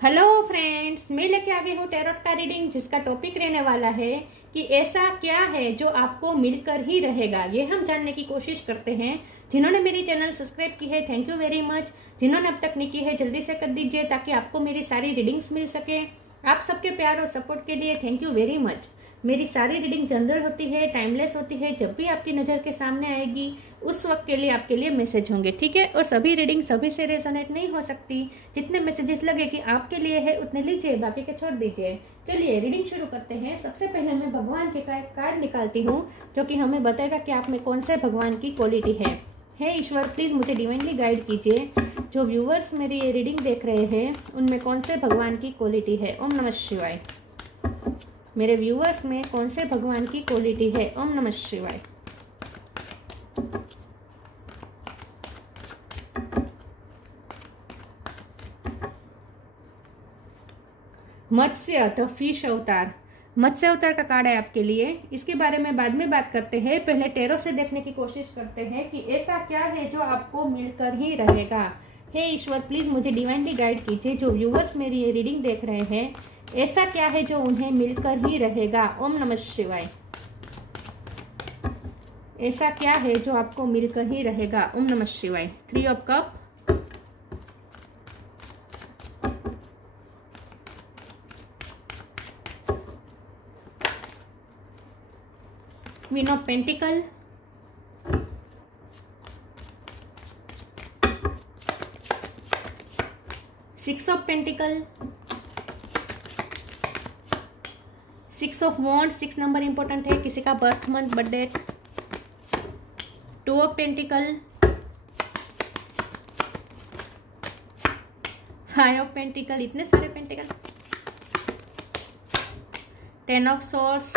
Hello friends, मैं लेके आ गई हूँ टैरोट का रीडिंग, जिसका टॉपिक रहने वाला है कि ऐसा क्या है जो आपको मिलकर ही रहेगा। ये हम जानने की कोशिश करते हैं। जिन्होंने मेरी चैनल सब्सक्राइब की है, थैंक यू वेरी मच। जिन्होंने अब तक नहीं की है, जल्दी से कर दीजिए ताकि आपको मेरी सारी रीडिंग्स मिल सके। आप सबके प्यार और सपोर्ट के लिए थैंक यू वेरी मच। मेरी सारी रीडिंग जनरल होती है, टाइमलेस होती है। जब भी आपकी नज़र के सामने आएगी उस वक्त के लिए आपके लिए मैसेज होंगे, ठीक है। और सभी रीडिंग सभी से रेजोनेट नहीं हो सकती। जितने मैसेजेस लगे कि आपके लिए है उतने लीजिए, बाकी के छोड़ दीजिए। चलिए रीडिंग शुरू करते हैं। सबसे पहले मैं भगवान जी का एक कार्ड निकालती हूँ जो कि हमें बताएगा कि आप में कौन से भगवान की क्वालिटी है। हे ईश्वर, प्लीज मुझे डिवाइनली गाइड कीजिए। जो व्यूअर्स मेरी ये रीडिंग देख रहे हैं उनमें कौन से भगवान की क्वालिटी है। ओम नमः शिवाय। मेरे व्यूअर्स में कौन से भगवान की क्वालिटी है। ओम नमः शिवाय। मत्स्य द फिश अवतार, मत्स्य अवतार का कार्ड है आपके लिए। इसके बारे में बाद में बात करते हैं। पहले टैरो से देखने की कोशिश करते हैं कि ऐसा क्या है जो आपको मिलकर ही रहेगा। हे ईश्वर, प्लीज मुझे डिवाइनली गाइड कीजिए। जो व्यूअर्स मेरी ये रीडिंग देख रहे हैं, ऐसा क्या है जो उन्हें मिलकर ही रहेगा। ओम नमः शिवाय। ऐसा क्या है जो आपको मिलकर ही रहेगा। ओम नमः शिवाय। 3 of cup, queen of pentacle, six of pentacle, 6 of wands. 6 number important है, किसी का birth month birth date. 2 of pentacle, 5 of pentacle, इतने सारे pentacle. 10 of swords,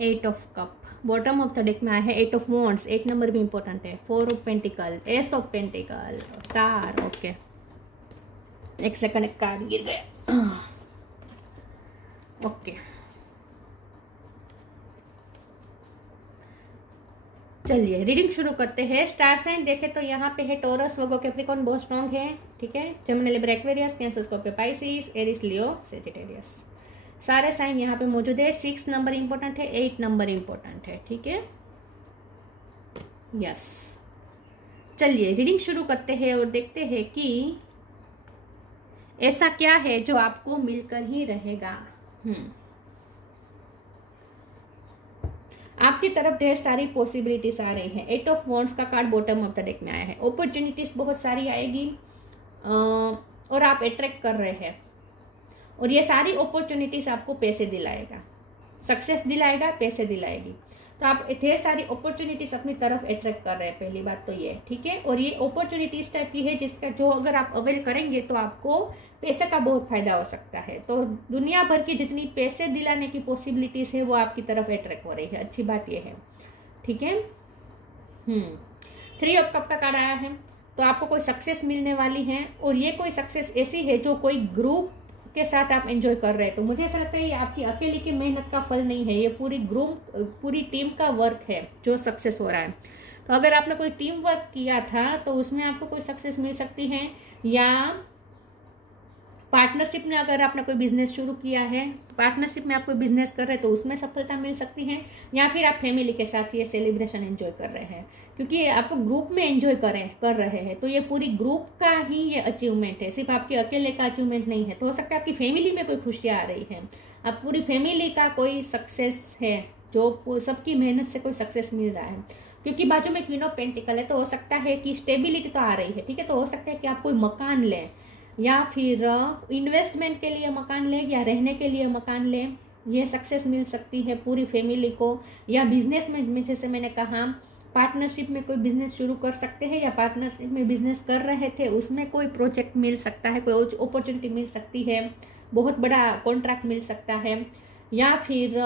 8 of cup. Bottom of the deck में आया है 8 ऑफ वॉन्ड्स। 8 नंबर भी important है। 4 of pentacle, ace of pentacle, star. Okay, एक सेकंड, एक कार्ड गिर गया। ओके, चलिए रीडिंग शुरू करते हैं। स्टार साइन देखे तो यहाँ पे है टॉरस, वर्गो, कैप्रिकॉर्न बहुत स्ट्रॉन्ग है, ठीक है। Gemini, Libra, Aquarius, Cancer, Scorpio, Pisces, Aries, Leo, Sagittarius, सारे साइन यहाँ पे मौजूद है। 6 नंबर इंपॉर्टेंट है, 8 नंबर इंपॉर्टेंट है, ठीक है। यस, चलिए रीडिंग शुरू करते हैं और देखते हैं कि ऐसा क्या है जो आपको मिलकर ही रहेगा। आपकी तरफ ढेर सारी पॉसिबिलिटीज आ रही है। 8 ऑफ वॉन्ड्स का card bottom of the deck में आया है। अपॉर्चुनिटीज बहुत सारी आएगी और आप अट्रैक्ट कर रहे हैं, और ये सारी अपॉर्चुनिटीज आपको पैसे दिलाएगा, सक्सेस दिलाएगा, पैसे दिलाएगी। तो आप ढेर सारी अपॉर्चुनिटीज अपनी तरफ अट्रैक्ट कर रहे हैं, पहली बात तो ये, ठीक है। और ये अपॉर्चुनिटीज टाइप की है जिसका जो अगर आप अवेल करेंगे तो आपको पैसे का बहुत फायदा हो सकता है। तो दुनिया भर की जितनी पैसे दिलाने की पॉसिबिलिटीज है वो आपकी तरफ अट्रैक्ट हो रही है। अच्छी बात ये है, ठीक है। 3 ऑफ कप का कार्ड आया है, तो आपको कोई सक्सेस मिलने वाली है, और ये कोई सक्सेस ऐसी है जो कोई ग्रुप के साथ आप एंजॉय कर रहे हैं। तो मुझे ऐसा लगता है ये आपकी अकेले की मेहनत का फल नहीं है, ये पूरी टीम का वर्क है जो सक्सेस हो रहा है। तो अगर आपने कोई टीम वर्क किया था तो उसमें आपको कोई सक्सेस मिल सकती है, या पार्टनरशिप में अगर आपने कोई बिजनेस शुरू किया है, पार्टनरशिप में आप कोई बिजनेस कर रहे हैं तो उसमें सफलता मिल सकती है, या फिर आप फैमिली के साथ ये सेलिब्रेशन एंजॉय कर रहे हैं, क्योंकि आपको ग्रुप में एंजॉय कर रहे हैं। तो ये पूरी ग्रुप का ही ये अचीवमेंट है, सिर्फ आपके अकेले का अचीवमेंट नहीं है। तो हो सकता है आपकी फैमिली में कोई खुशियाँ आ रही है, आप पूरी फैमिली का कोई सक्सेस है, जो सबकी मेहनत से कोई सक्सेस मिल रहा है। क्योंकि बाजू में क्वीन ऑफ पेंटिकल है, तो हो सकता है कि स्टेबिलिटी तो आ रही है, ठीक है। तो हो सकता है कि आप कोई मकान लें, या फिर इन्वेस्टमेंट के लिए मकान लें, या रहने के लिए मकान लें। ये सक्सेस मिल सकती है पूरी फैमिली को। या बिजनेस में जैसे मैंने कहा, पार्टनरशिप में कोई बिजनेस शुरू कर सकते हैं, या पार्टनरशिप में बिजनेस कर रहे थे उसमें कोई प्रोजेक्ट मिल सकता है, कोई अपॉर्चुनिटी मिल सकती है, बहुत बड़ा कॉन्ट्रैक्ट मिल सकता है। या फिर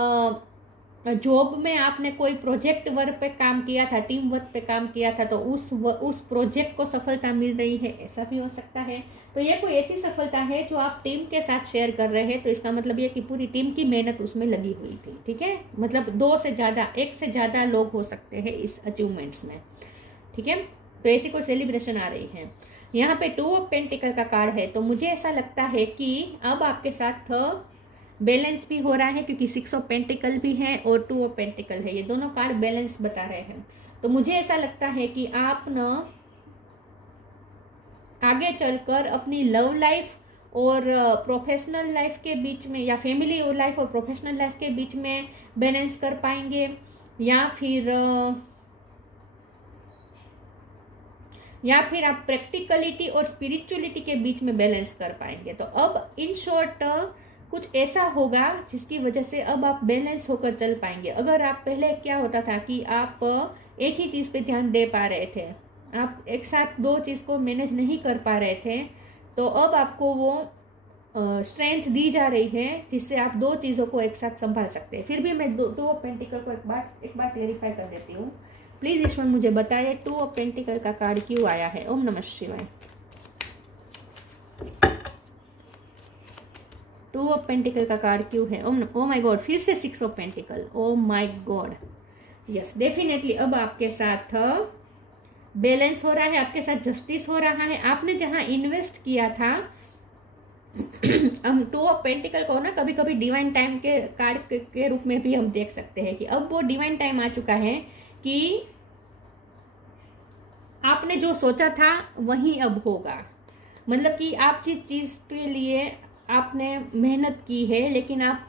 जॉब में आपने कोई प्रोजेक्ट वर्क पे काम किया था, टीम वर्क पे काम किया था, तो उस प्रोजेक्ट को सफलता मिल रही है, ऐसा भी हो सकता है। तो ये कोई ऐसी सफलता है जो आप टीम के साथ शेयर कर रहे हैं, तो इसका मतलब ये कि पूरी टीम की मेहनत उसमें लगी हुई थी, ठीक है। मतलब 2 से ज़्यादा, 1 से ज़्यादा लोग हो सकते हैं इस अचीवमेंट्स में, ठीक है। तो ऐसी कोई सेलिब्रेशन आ रही है। यहाँ पे 2 ऑफ पेंटिकल का कार्ड है, तो मुझे ऐसा लगता है कि अब आपके साथ बैलेंस भी हो रहा है, क्योंकि 6 ऑफ पेंटिकल भी है और 2 ऑफ पेंटिकल है, ये दोनों कार्ड बैलेंस बता रहे हैं। तो मुझे ऐसा लगता है कि आप न आगे चलकर अपनी लव लाइफ और प्रोफेशनल लाइफ के बीच में, या फैमिली लाइफ और प्रोफेशनल लाइफ के बीच में बैलेंस कर पाएंगे, या फिर आप प्रैक्टिकलिटी और स्पिरिचुअलिटी के बीच में बैलेंस कर पाएंगे। तो अब इन शॉर्ट कुछ ऐसा होगा जिसकी वजह से अब आप बैलेंस होकर चल पाएंगे। अगर आप पहले क्या होता था कि आप एक ही चीज़ पे ध्यान दे पा रहे थे, आप एक साथ 2 चीज़ को मैनेज नहीं कर पा रहे थे, तो अब आपको वो स्ट्रेंथ दी जा रही है जिससे आप 2 चीज़ों को एक साथ संभाल सकते हैं। फिर भी मैं 2 ऑफ पेंटिकल को एक बार क्लेरिफाई कर देती हूँ। प्लीज ईश्वर मुझे बताइए 2 ऑफ पेंटिकल का कार्ड क्यों आया है। ओम नमः शिवाय। 2 ऑफ पेंटिकल का कार्ड क्यों है? ओ माय गॉड, फिर से 6 of pentacle. Oh my God, yes definitely अब आपके साथ बैलेंस हो रहा है, आपके साथ जस्टिस हो रहा है। आपने जहां इन्वेस्ट किया था, हम 2 ऑफ पेंटिकल को ना कभी कभी डिवाइन टाइम के कार्ड के रूप में भी हम देख सकते हैं कि अब वो डिवाइन टाइम आ चुका है कि आपने जो सोचा था वही अब होगा। मतलब कि आप जिस चीज के लिए आपने मेहनत की है, लेकिन आप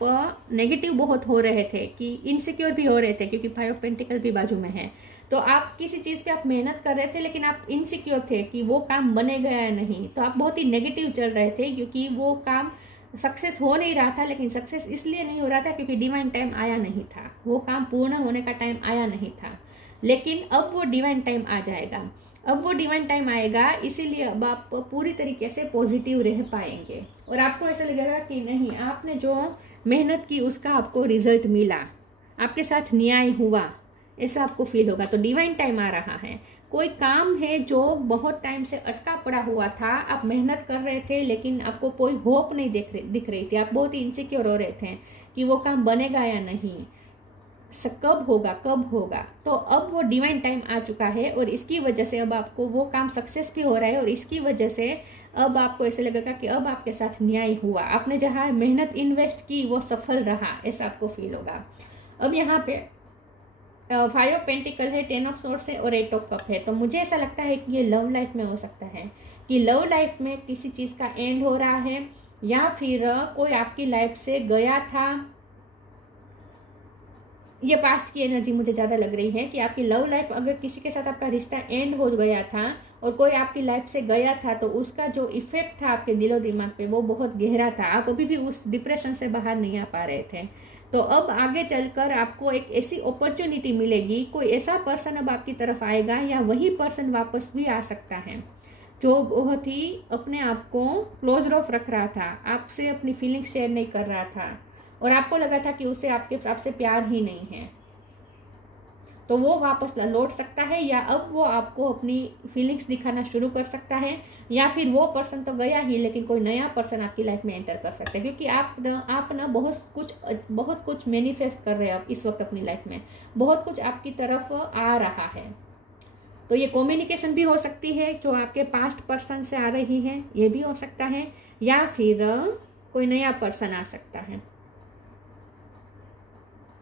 नेगेटिव बहुत हो रहे थे, कि इनसिक्योर भी हो रहे थे, क्योंकि 5 ऑफ पेंटिकल भी बाजू में है। तो आप किसी चीज पे आप मेहनत कर रहे थे, लेकिन आप इनसिक्योर थे कि वो काम बनेगा या नहीं। तो आप बहुत ही नेगेटिव चल रहे थे, क्योंकि वो काम सक्सेस हो नहीं रहा था। लेकिन सक्सेस इसलिए नहीं हो रहा था क्योंकि डिवाइन टाइम आया नहीं था, वो काम पूर्ण होने का टाइम आया नहीं था। लेकिन अब वो डिवाइन टाइम आ जाएगा, अब वो डिवाइन टाइम आएगा, इसीलिए अब आप पूरी तरीके से पॉजिटिव रह पाएंगे और आपको ऐसा लगेगा कि नहीं, आपने जो मेहनत की उसका आपको रिजल्ट मिला, आपके साथ न्याय हुआ, ऐसा आपको फील होगा। तो डिवाइन टाइम आ रहा है। कोई काम है जो बहुत टाइम से अटका पड़ा हुआ था, आप मेहनत कर रहे थे लेकिन आपको कोई होप नहीं दिख रही थी, आप बहुत ही इनसिक्योर हो रहे थे कि वो काम बनेगा या नहीं, कब होगा। तो अब वो डिवाइन टाइम आ चुका है और इसकी वजह से अब आपको वो काम सक्सेस भी हो रहा है और इसकी वजह से अब आपको ऐसे लगेगा कि अब आपके साथ न्याय हुआ, आपने जहाँ मेहनत इन्वेस्ट की वो सफल रहा, ऐसा आपको फील होगा। अब यहाँ पे 5 ऑफ पेंटिकल है, 10 ऑफ सोर्ड्स है और 8 ऑफ कप है। तो मुझे ऐसा लगता है कि ये लव लाइफ में हो सकता है कि लव लाइफ में किसी चीज़ का एंड हो रहा है, या फिर कोई आपकी लाइफ से गया था। ये पास्ट की एनर्जी मुझे ज़्यादा लग रही है कि आपकी लव लाइफ, अगर किसी के साथ आपका रिश्ता एंड हो गया था और कोई आपकी लाइफ से गया था, तो उसका जो इफेक्ट था आपके दिलो दिमाग पे वो बहुत गहरा था। आप अभी भी उस डिप्रेशन से बाहर नहीं आ पा रहे थे। तो अब आगे चलकर आपको एक ऐसी अपॉर्चुनिटी मिलेगी, कोई ऐसा पर्सन अब आपकी तरफ आएगा, या वही पर्सन वापस भी आ सकता है जो बहुत ही अपने आप को क्लोज ऑफ रख रहा था, आपसे अपनी फीलिंग्स शेयर नहीं कर रहा था और आपको लगा था कि उसे आपसे प्यार ही नहीं है। तो वो वापस लौट सकता है, या अब वो आपको अपनी फीलिंग्स दिखाना शुरू कर सकता है, या फिर वो पर्सन तो गया ही लेकिन कोई नया पर्सन आपकी लाइफ में एंटर कर सकता है। क्योंकि आप ना बहुत कुछ मैनिफेस्ट कर रहे हैं आप इस वक्त अपनी लाइफ में, बहुत कुछ आपकी तरफ आ रहा है। तो ये कम्युनिकेशन भी हो सकती है जो आपके पास्ट पर्सन से आ रही है, ये भी हो सकता है, या फिर कोई नया पर्सन आ सकता है।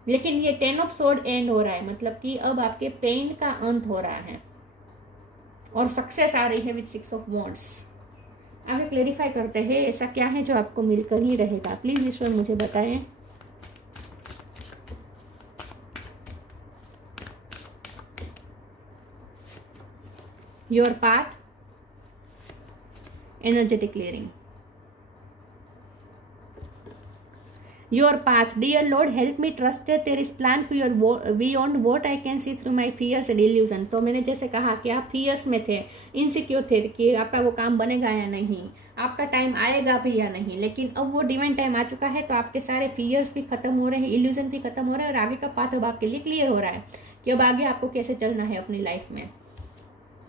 लेकिन ये 10 ऑफ सोर्ड एंड हो रहा है, मतलब कि अब आपके पेन का अंत हो रहा है और सक्सेस आ रही है विद 6 ऑफ वॉन्ड्स। आगे क्लेरिफाई करते हैं ऐसा क्या है जो आपको मिलकर ही रहेगा। प्लीज ईश्वर मुझे बताएं। Your path, energetic clearing. Your path, dear Lord, help me trust that there is plan for your beyond what I can see through my fears and illusion। तो मैंने जैसे कहा कि आप फियर्स में थे, इनसिक्योर थे कि आपका वो काम बनेगा या नहीं, आपका टाइम आएगा भी या नहीं। लेकिन अब वो डिवाइन टाइम आ चुका है, तो आपके सारे फियर्स भी खत्म हो रहे हैं, इल्यूजन भी खत्म हो रहा है और आगे का पाथ अब आपके लिए क्लियर हो रहा है कि अब आगे आपको कैसे चलना है अपनी लाइफ में।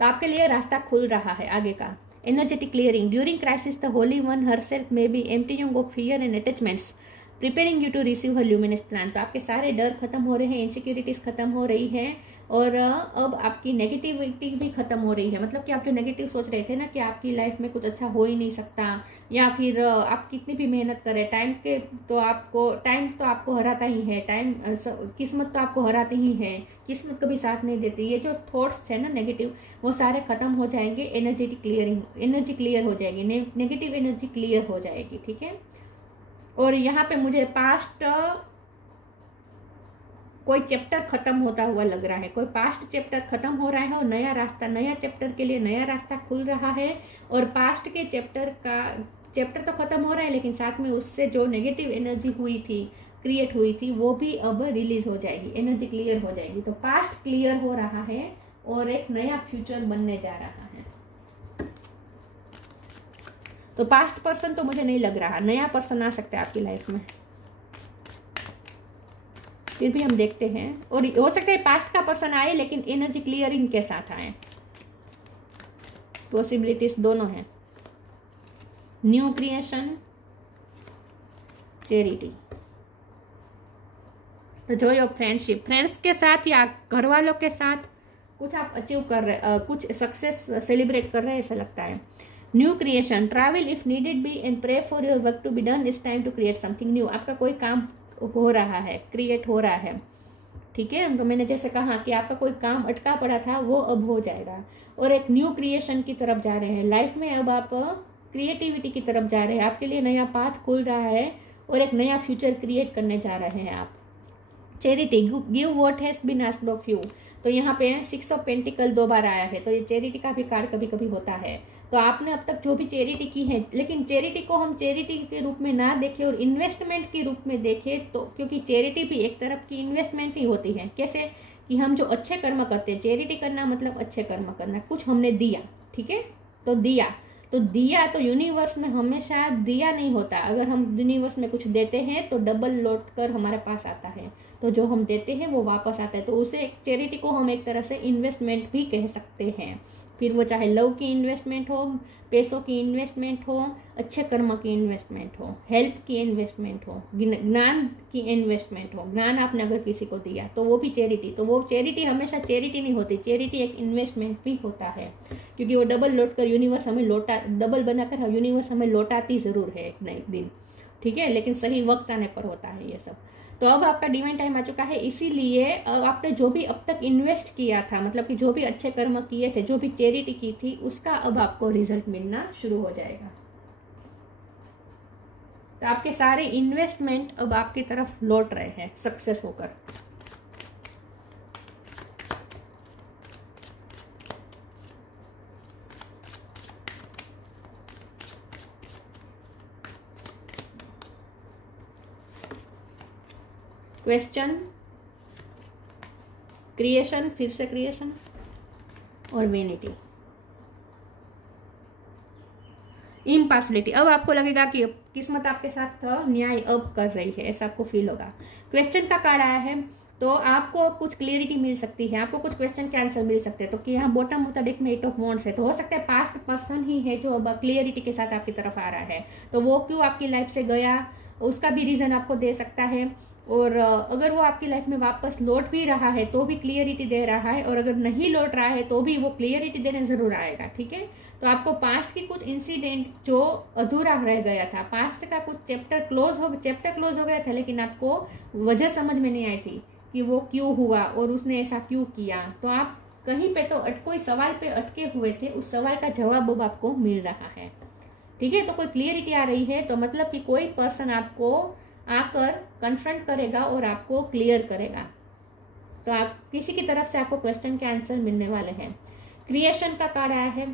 तो आपके लिए रास्ता खुल रहा है आगे का। Energetic clearing, during crisis the holy one herself may be emptying of fear and attachments. Preparing you to receive her luminous plan. तो आपके सारे डर खत्म हो रहे हैं, इनसिक्योरिटीज खत्म हो रही है, और अब आपकी नेगेटिविटी भी खत्म हो रही है। मतलब कि आप जो नेगेटिव सोच रहे थे ना कि आपकी लाइफ में कुछ अच्छा हो ही नहीं सकता, या फिर आप कितनी भी मेहनत करें, टाइम तो आपको हराता ही है, किस्मत तो आपको हराती ही है, किस्मत कभी साथ नहीं देती। ये जो थॉट्स है ना नेगेटिव, वो सारे खत्म हो जाएंगे। एनर्जी क्लियर हो जाएगी, नेगेटिव एनर्जी क्लियर हो जाएगी। ठीक है। और यहाँ पे मुझे पास्ट कोई चैप्टर खत्म होता हुआ लग रहा है, कोई पास्ट चैप्टर खत्म हो रहा है और नया चैप्टर के लिए नया रास्ता खुल रहा है। और पास्ट के चैप्टर तो खत्म हो रहा है, लेकिन साथ में उससे जो नेगेटिव एनर्जी क्रिएट हुई थी वो भी अब रिलीज हो जाएगी, एनर्जी क्लियर हो जाएगी। तो पास्ट क्लियर हो रहा है और एक नया फ्यूचर बनने जा रहा है। तो पास्ट पर्सन तो मुझे नहीं लग रहा, नया पर्सन आ सकता है आपकी लाइफ में, फिर भी हम देखते हैं। और हो सकता है पास्ट का पर्सन आए लेकिन एनर्जी क्लियरिंग के साथ आए, पॉसिबिलिटीज दोनों हैं। New creation, charity. तो जॉय ऑफ फ्रेंडशिप, फ्रेंड्स के साथ या घर वालों के साथ कुछ आप अचीव कर रहे, कुछ सक्सेस सेलिब्रेट कर रहे हैं ऐसा लगता है। New creation, travel if needed be and pray for your work to be done, it's time to create something new. आपका कोई काम हो रहा है, क्रिएट हो रहा है। ठीक है। तो मैंने जैसे कहा कि आपका कोई काम अटका पड़ा था वो अब हो जाएगा, और एक न्यू क्रिएशन की तरफ जा रहे हैं लाइफ में। अब आप क्रिएटिविटी की तरफ जा रहे हैं, आपके लिए नया पाथ खुल रहा है और एक नया फ्यूचर क्रिएट करने जा रहे हैं आप। Charity, give what has been asked of you. तो यहाँ पे 6 ऑफ पेंटिकल 2 बार आया है, तो ये चैरिटी का भी कार्ड कभी कभी होता है। तो आपने अब तक जो भी चैरिटी की है, लेकिन चैरिटी को हम चैरिटी के रूप में ना देखें और इन्वेस्टमेंट के रूप में देखें, तो क्योंकि चैरिटी भी एक तरफ की इन्वेस्टमेंट ही होती है। कैसे कि हम जो अच्छे कर्म करते हैं, चैरिटी करना मतलब अच्छे कर्म करना, कुछ हमने दिया। ठीक है। तो दिया तो यूनिवर्स में हमेशा दिया नहीं होता। अगर हम यूनिवर्स में कुछ देते हैं तो डबल लौट कर हमारे पास आता है, तो जो हम देते हैं वो वापस आता है। तो उसे चैरिटी को हम एक तरह से इन्वेस्टमेंट भी कह सकते हैं। फिर वो चाहे लव की इन्वेस्टमेंट हो, पैसों की इन्वेस्टमेंट हो, अच्छे कर्म की इन्वेस्टमेंट हो, हेल्प की इन्वेस्टमेंट हो, ज्ञान की इन्वेस्टमेंट हो। ज्ञान आपने अगर किसी को दिया तो वो भी चैरिटी। तो वो चैरिटी हमेशा चैरिटी नहीं होती, चैरिटी एक इन्वेस्टमेंट भी होता है, क्योंकि वो डबल लौट कर यूनिवर्स हमें डबल बनाकर यूनिवर्स हमें लौटाती ज़रूर है एक न एक दिन। ठीक है। लेकिन सही वक्त आने पर होता है ये सब। तो अब आपका डिवाइन टाइम आ चुका है, इसीलिए आपने जो भी अब तक इन्वेस्ट किया था, मतलब कि जो भी अच्छे कर्म किए थे, जो भी चैरिटी की थी, उसका अब आपको रिजल्ट मिलना शुरू हो जाएगा। तो आपके सारे इन्वेस्टमेंट अब आपकी तरफ लौट रहे हैं सक्सेस होकर। क्वेश्चन, क्रिएशन, फिर से क्रिएशन और वेनिटी, इम्पार्शलिटी। अब आपको लगेगा कि किस्मत आपके साथ न्याय अब कर रही है, ऐसा आपको फील होगा। क्वेश्चन का कार्ड आया है, तो आपको कुछ क्लियरिटी मिल सकती है, आपको कुछ क्वेश्चन के आंसर मिल सकते हैं। तो कि यहाँ बॉटम ऑफ द डेक में 8 ऑफ वॉन्ड्स है, तो हो सकता है पास्ट पर्सन ही है जो अब क्लियरिटी के साथ आपकी तरफ आ रहा है। तो वो क्यों आपकी लाइफ से गया उसका भी रीजन आपको दे सकता है। और अगर वो आपकी लाइफ में वापस लौट भी रहा है तो भी क्लियरिटी दे रहा है, और अगर नहीं लौट रहा है तो भी वो क्लियरिटी देने जरूर आएगा। ठीक है। तो आपको पास्ट की कुछ इंसिडेंट जो अधूरा रह गया था, पास्ट का कुछ चैप्टर क्लोज हो गया था, लेकिन आपको वजह समझ में नहीं आई थी कि वो क्यों हुआ और उसने ऐसा क्यों किया। तो आप कहीं पे तो कोई सवाल पे अटके हुए थे, उस सवाल का जवाब अब आपको मिल रहा है। ठीक है। तो कोई क्लियरिटी आ रही है, तो मतलब कि कोई पर्सन आपको आकर कन्फ्रंट करेगा और आपको क्लियर करेगा। तो आप किसी की तरफ से आपको क्वेश्चन के आंसर मिलने वाले हैं। क्रिएशन का कार्ड आया है,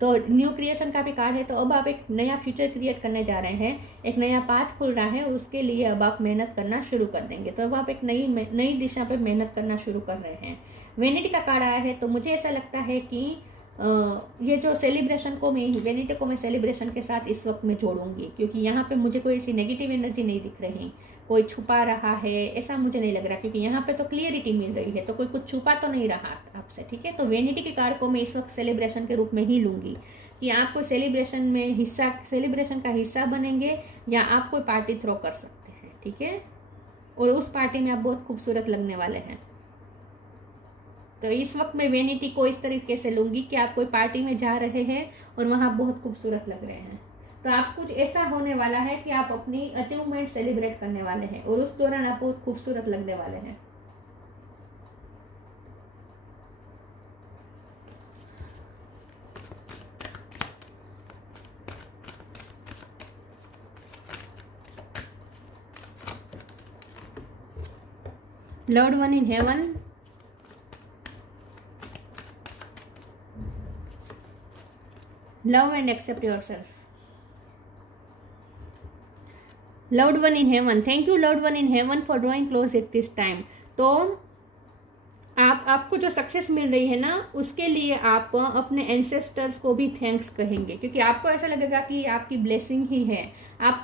तो न्यू क्रिएशन का भी कार्ड है। तो अब आप एक नया फ्यूचर क्रिएट करने जा रहे हैं, एक नया पाथ खुल रहा है, उसके लिए अब आप मेहनत करना शुरू कर देंगे। तो अब आप एक नई दिशा पे मेहनत करना शुरू कर रहे हैं। वेनिटी का कार्ड आया है, तो मुझे ऐसा लगता है कि ये जो सेलिब्रेशन को वेनिटी को मैं सेलिब्रेशन के साथ इस वक्त में जोड़ूंगी, क्योंकि यहाँ पे मुझे कोई ऐसी नेगेटिव एनर्जी नहीं दिख रही, कोई छुपा रहा है ऐसा मुझे नहीं लग रहा, क्योंकि यहाँ पे तो क्लियरिटी मिल रही है, तो कोई कुछ छुपा तो नहीं रहा आपसे। ठीक है। तो वेनिटी के कार्ड को मैं इस वक्त सेलिब्रेशन के रूप में ही लूंगी, कि आप कोई सेलिब्रेशन का हिस्सा बनेंगे या आप कोई पार्टी थ्रो कर सकते हैं, ठीक है। और उस पार्टी में आप बहुत खूबसूरत लगने वाले हैं। तो इस वक्त मैं वेनिटी को इस तरीके से लूंगी कि आप कोई पार्टी में जा रहे हैं और वहां बहुत खूबसूरत लग रहे हैं। तो आप कुछ ऐसा होने वाला है कि आप अपनी अचीवमेंट सेलिब्रेट करने वाले हैं और उस दौरान आप बहुत खूबसूरत लगने वाले हैं। Loved one in heaven, love and accept yourself. Loved one in heaven, thank you loved one in heaven for drawing close at this time. तो आपको जो सक्सेस मिल रही है ना, उसके लिए आप अपने एंसेस्टर्स को भी थैंक्स कहेंगे, क्योंकि आपको ऐसा लगेगा कि आपकी ब्लेसिंग ही है। आप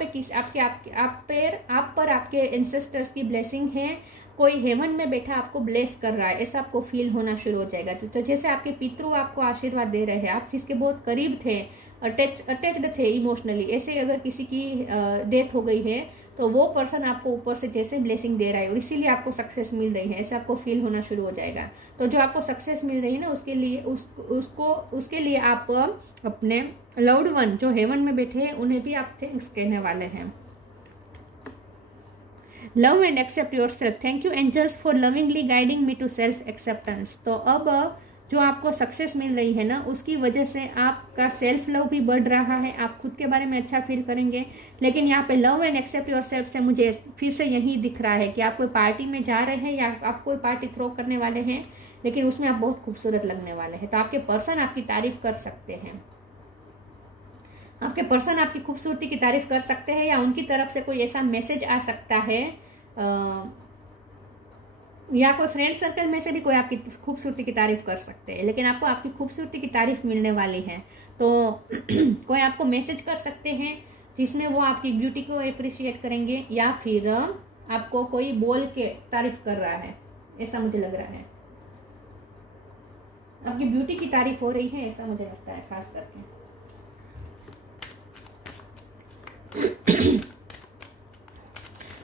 पर आपके एंसेस्टर्स की ब्लेसिंग है। कोई हेवन में बैठा आपको ब्लेस कर रहा है, ऐसा आपको फील होना शुरू हो जाएगा। तो जैसे आपके पितृ आपको आशीर्वाद दे रहे हैं, आप जिसके बहुत करीब थे, अटैच्ड थे इमोशनली, ऐसे अगर किसी की डेथ हो गई है तो वो पर्सन आपको ऊपर से जैसे ब्लेसिंग दे रहा है और इसीलिए आपको सक्सेस मिल रही है, ऐसे आपको फील होना शुरू हो जाएगा। तो जो आपको सक्सेस मिल रही है ना, उसके लिए आप अपने लव्ड वन जो हेवन में बैठे हैं उन्हें भी आप थैंक्स कहने वाले हैं। Love and accept yourself, thank you angels for lovingly guiding me to self acceptance. तो अब जो आपको सक्सेस मिल रही है ना, उसकी वजह से आपका सेल्फ लव भी बढ़ रहा है, आप खुद के बारे में अच्छा फील करेंगे। लेकिन यहाँ पे लव एंड एक्सेप्ट योरसेल्फ से मुझे फिर से यही दिख रहा है कि आप कोई पार्टी में जा रहे हैं या आप कोई पार्टी थ्रो करने वाले हैं, लेकिन उसमें आप बहुत खूबसूरत लगने वाले हैं। तो आपके पर्सन आपकी तारीफ कर सकते हैं, आपके पर्सन आपकी खूबसूरती की तारीफ कर सकते हैं, या उनकी तरफ से कोई ऐसा मैसेज आ सकता है या कोई फ्रेंड सर्कल में से भी कोई आपकी खूबसूरती की तारीफ कर सकते हैं। लेकिन आपको आपकी खूबसूरती की तारीफ मिलने वाली है। तो कोई आपको मैसेज कर सकते हैं जिसमें वो आपकी ब्यूटी को अप्रिशिएट करेंगे, या फिर आपको कोई बोल के तारीफ कर रहा है, ऐसा मुझे लग रहा है। आपकी ब्यूटी की तारीफ हो रही है, ऐसा मुझे लगता है खास करके।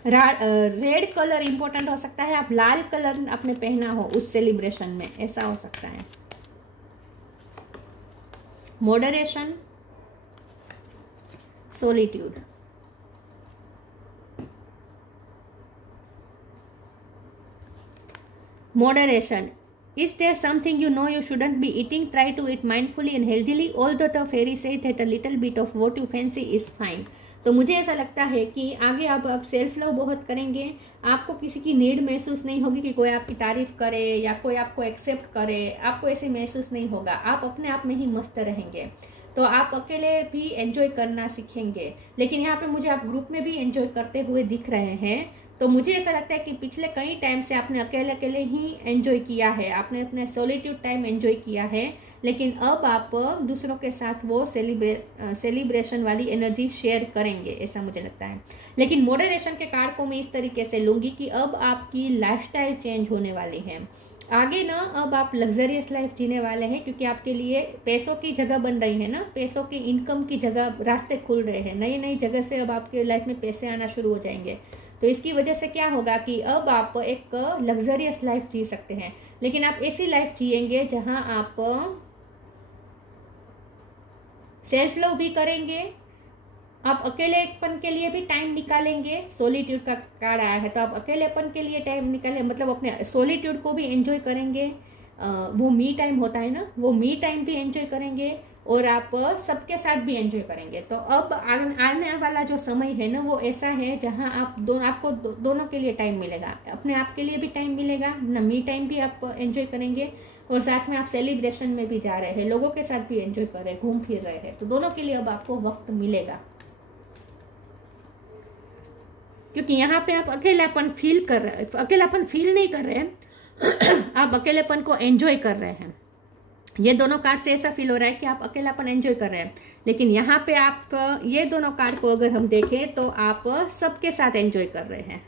रेड कलर इंपॉर्टेंट हो सकता है, आप लाल कलर आपने पहना हो उस सेलिब्रेशन में, ऐसा हो सकता है। Moderation, solitude, moderation. Is there something you know you shouldn't be eating? Try to eat mindfully and healthily, although the fairy say that a little bit of what you fancy is fine. तो मुझे ऐसा लगता है कि आगे आप self love बहुत करेंगे, आपको किसी की नीड महसूस नहीं होगी कि कोई आपकी तारीफ करे या कोई आपको एक्सेप्ट करे, आपको ऐसे महसूस नहीं होगा। आप अपने आप में ही मस्त रहेंगे। तो आप अकेले भी एंजॉय करना सीखेंगे। लेकिन यहाँ पे मुझे आप ग्रुप में भी एंजॉय करते हुए दिख रहे हैं। तो मुझे ऐसा लगता है कि पिछले कई टाइम से आपने अकेले अकेले ही एंजॉय किया है, आपने अपने सॉलिट्यूड टाइम एंजॉय किया है, लेकिन अब आप दूसरों के साथ वो सेलिब्रेशन वाली एनर्जी शेयर करेंगे, ऐसा मुझे लगता है। लेकिन मॉडरेशन के कार्ड को मैं इस तरीके से लूंगी कि अब आपकी लाइफस्टाइल चेंज होने वाली है। आगे ना अब आप लग्जरियस लाइफ जीने वाले हैं, क्योंकि आपके लिए पैसों की जगह बन रही है ना, पैसों की इनकम की जगह रास्ते खुल रहे हैं, नई नई जगह से अब आपके लाइफ में पैसे आना शुरू हो जाएंगे। तो इसकी वजह से क्या होगा कि अब आप एक लग्जरियस लाइफ जी सकते हैं। लेकिन आप ऐसी लाइफ जिएंगे जहां आप सेल्फ लव भी करेंगे, आप अकेलेपन के लिए भी टाइम निकालेंगे। सोलिट्यूड का कार्ड आया है, तो आप अकेलेपन के लिए टाइम निकालें, मतलब अपने सोलिट्यूड को भी एंजॉय करेंगे। वो मी टाइम होता है ना, वो मी टाइम भी एंजॉय करेंगे और आप सबके साथ भी एंजॉय करेंगे। तो अब आने वाला जो समय है ना, वो ऐसा है जहां आपको दोनों के लिए टाइम मिलेगा, अपने आप के लिए भी टाइम मिलेगा ना, मी टाइम भी आप एंजॉय करेंगे और साथ में आप सेलिब्रेशन में भी जा रहे हैं, लोगों के साथ भी एंजॉय कर रहे हैं, घूम फिर रहे हैं। तो दोनों के लिए अब आपको वक्त मिलेगा, क्योंकि यहाँ पे आप अकेलापन फील कर रहे हैं, अकेलापन फील नहीं कर रहे हैं, आप अकेलेपन को एंजॉय कर रहे हैं। ये दोनों कार्ड से ऐसा फील हो रहा है कि आप अकेलापन एंजॉय कर रहे हैं। लेकिन यहाँ पे आप ये दोनों कार्ड को अगर हम देखें तो आप सबके साथ एंजॉय कर रहे हैं।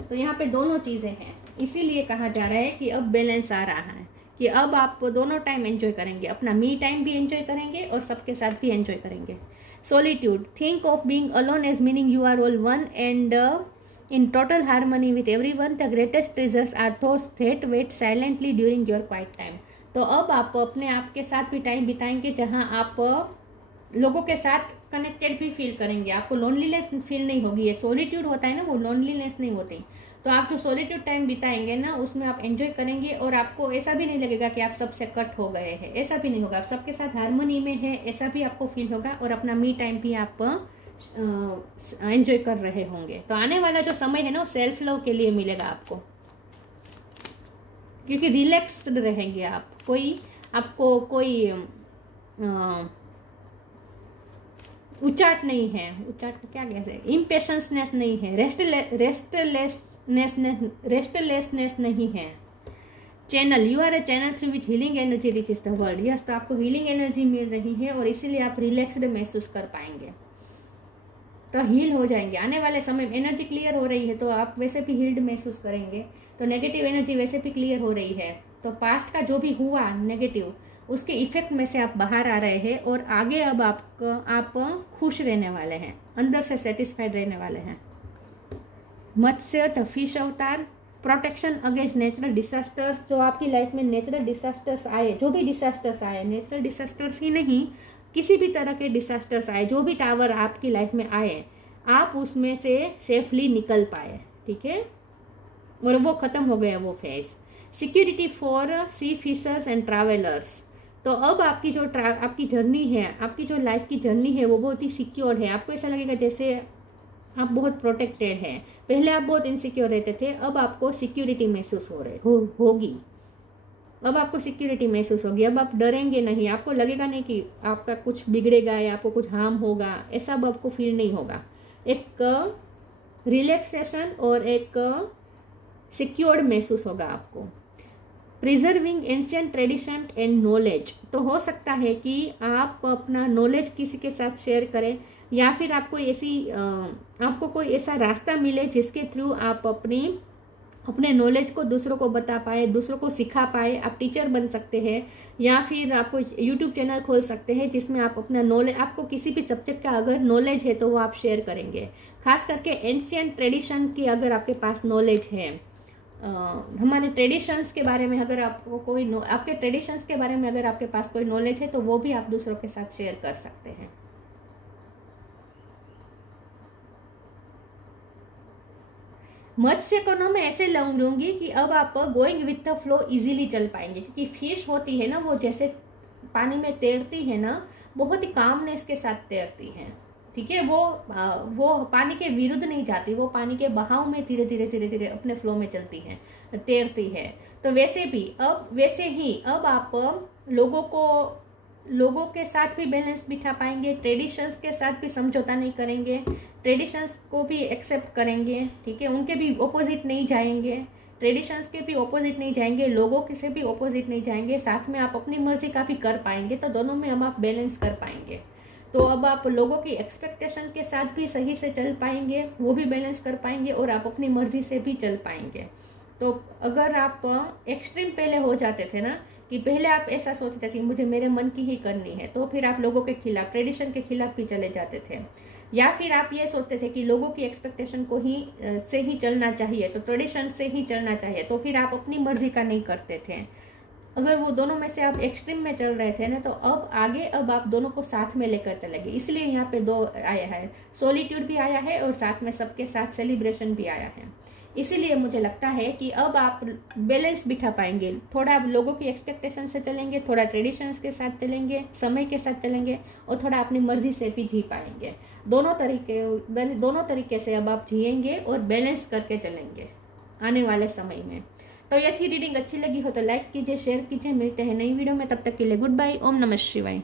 तो यहाँ पे दोनों चीजें हैं, इसीलिए कहा जा रहा है कि अब बैलेंस आ रहा है, कि अब आप दोनों टाइम एंजॉय करेंगे, अपना मी टाइम भी एंजॉय करेंगे और सबके साथ भी एंजॉय करेंगे। Solitude, think of being alone as meaning you are all one and in total harmony with everyone. The greatest treasures are those that wait silently during your quiet time. तो अब आप अपने आप के साथ भी टाइम बिताएंगे जहां आप लोगों के साथ कनेक्टेड भी फील करेंगे, आपको लोनलीनेस फील नहीं होगी। ये सॉलिट्यूड होता है ना, वो लोनलीनेस नहीं होती। तो आप जो सॉलिट्यूड टाइम बिताएंगे ना, उसमें आप एंजॉय करेंगे और आपको ऐसा भी नहीं लगेगा कि आप सबसे कट हो गए हैं, ऐसा भी नहीं होगा। आप सबके साथ हारमोनी में है ऐसा भी आपको फील होगा और अपना मी टाइम भी आप एंजॉय कर रहे होंगे। तो आने वाला जो समय है ना, वो सेल्फ लव के लिए मिलेगा आपको, क्योंकि रिलैक्स्ड रहेंगे आप। आपको कोई उचाट नहीं है, उचाट को क्या कहते हैं, इम्पेशंसनेस नहीं है, रेस्टलेसनेस नहीं है। Channel, you are a channel through which healing energy reaches the world. Yes, तो आपको हीलिंग एनर्जी मिल रही है और इसीलिए आप रिलैक्स्ड महसूस कर पाएंगे, तो हील हो जाएंगे। आने वाले समय में एनर्जी क्लियर हो रही है तो आप वैसे भी हील्ड महसूस करेंगे। तो नेगेटिव एनर्जी वैसे भी क्लियर हो रही है, तो पास्ट का जो भी हुआ नेगेटिव, उसके इफेक्ट में से आप बाहर आ रहे हैं और आगे अब आप खुश रहने वाले हैं, अंदर से सेटिस्फाइड रहने वाले हैं। मत्स्य द फिश अवतार, प्रोटेक्शन अगेंस्ट नेचुरल डिसास्टर्स। जो आपकी लाइफ में नेचुरल डिसास्टर्स आए, जो भी डिसास्टर्स आए, नेचुरल डिसास्टर्स ही नहीं, किसी भी तरह के डिसास्टर्स आए, जो भी टावर आपकी लाइफ में आए, आप उसमें से सेफली निकल पाए, ठीक है, और वो खत्म हो गया वो phase. Security for sea fishers and travellers. तो अब आपकी जर्नी है, आपकी जो लाइफ की जर्नी है वो बहुत ही सिक्योर है। आपको ऐसा लगेगा जैसे आप बहुत प्रोटेक्टेड हैं। पहले आप बहुत इनसिक्योर रहते थे, अब आपको सिक्योरिटी महसूस होगी। अब आपको सिक्योरिटी महसूस होगी, अब आप डरेंगे नहीं, आपको लगेगा नहीं कि आपका कुछ बिगड़ेगा या आपको कुछ हार्म होगा, ऐसा अब आपको फील नहीं होगा। एक रिलैक्सेशन और एक सिक्योर्ड महसूस होगा आपको। Preserving ancient tradition and knowledge. तो हो सकता है कि आप अपना नॉलेज किसी के साथ शेयर करें या फिर आपको कोई ऐसा रास्ता मिले जिसके थ्रू आप अपने नॉलेज को दूसरों को बता पाए, दूसरों को सिखा पाए। आप टीचर बन सकते हैं या फिर आपको यूट्यूब चैनल खोल सकते हैं जिसमें आप अपना नॉलेज, आपको किसी भी सब्जेक्ट का अगर नॉलेज है तो वो आप शेयर करेंगे। खास करके एंशिएंट ट्रेडिशन की अगर आपके पास नॉलेज है, हमारे ट्रेडिशंस के बारे में अगर आपको आपके ट्रेडिशंस के बारे में अगर आपके पास कोई नॉलेज है तो वो भी आप दूसरों के साथ शेयर कर सकते हैं। मत्स्य को मैं ऐसे लूंगी कि अब आप going with the flow easily चल पाएंगे, क्योंकि फिश होती है ना, वो जैसे पानी में तैरती है ना, बहुत ही कामनेस के साथ तैरती है, ठीक है। वो पानी के विरुद्ध नहीं जाती, वो पानी के बहाव में धीरे धीरे अपने फ्लो में चलती है, तैरती है। तो वैसे ही अब आप लोगों के साथ भी बैलेंस बिठा पाएंगे, ट्रेडिशंस के साथ भी समझौता नहीं करेंगे, ट्रेडिशंस को भी एक्सेप्ट करेंगे, ठीक है, उनके भी ऑपोजिट नहीं जाएंगे, ट्रेडिशंस के भी ऑपोजिट नहीं जाएंगे, लोगों के से भी ऑपोजिट नहीं जाएंगे, साथ में आप अपनी मर्जी का भी कर पाएंगे। तो दोनों में अब आप बैलेंस कर पाएंगे। तो अब आप लोगों की एक्सपेक्टेशन के साथ भी सही से चल पाएंगे, वो भी बैलेंस कर पाएंगे और आप अपनी मर्जी से भी चल पाएंगे। तो अगर आप एक्सट्रीम पहले हो जाते थे ना, कि पहले आप ऐसा सोचते थे मुझे मेरे मन की ही करनी है, तो फिर आप लोगों के खिलाफ, ट्रेडिशन के खिलाफ भी चले जाते थे, या फिर आप ये सोचते थे कि लोगों की एक्सपेक्टेशन को से ही चलना चाहिए, तो ट्रेडिशन से ही चलना चाहिए, तो फिर आप अपनी मर्जी का नहीं करते थे। अगर वो दोनों में से आप एक्सट्रीम में चल रहे थे ना, तो अब आप दोनों को साथ में लेकर चलेंगे। इसलिए यहाँ पे दो आया है, सॉलिट्यूड भी आया है और साथ में सबके साथ सेलिब्रेशन भी आया है। इसीलिए मुझे लगता है कि अब आप बैलेंस बिठा पाएंगे, थोड़ा आप लोगों की एक्सपेक्टेशन से चलेंगे, थोड़ा ट्रेडिशंस के साथ चलेंगे, समय के साथ चलेंगे और थोड़ा अपनी मर्जी से भी जी पाएंगे। दोनों तरीके से अब आप जिएंगे और बैलेंस करके चलेंगे आने वाले समय में। तो ये थी रीडिंग, अच्छी लगी हो तो लाइक कीजिए, शेयर कीजिए। मिलते हैं नई वीडियो में, तब तक के लिए गुड बाय। ओम नमः शिवाय।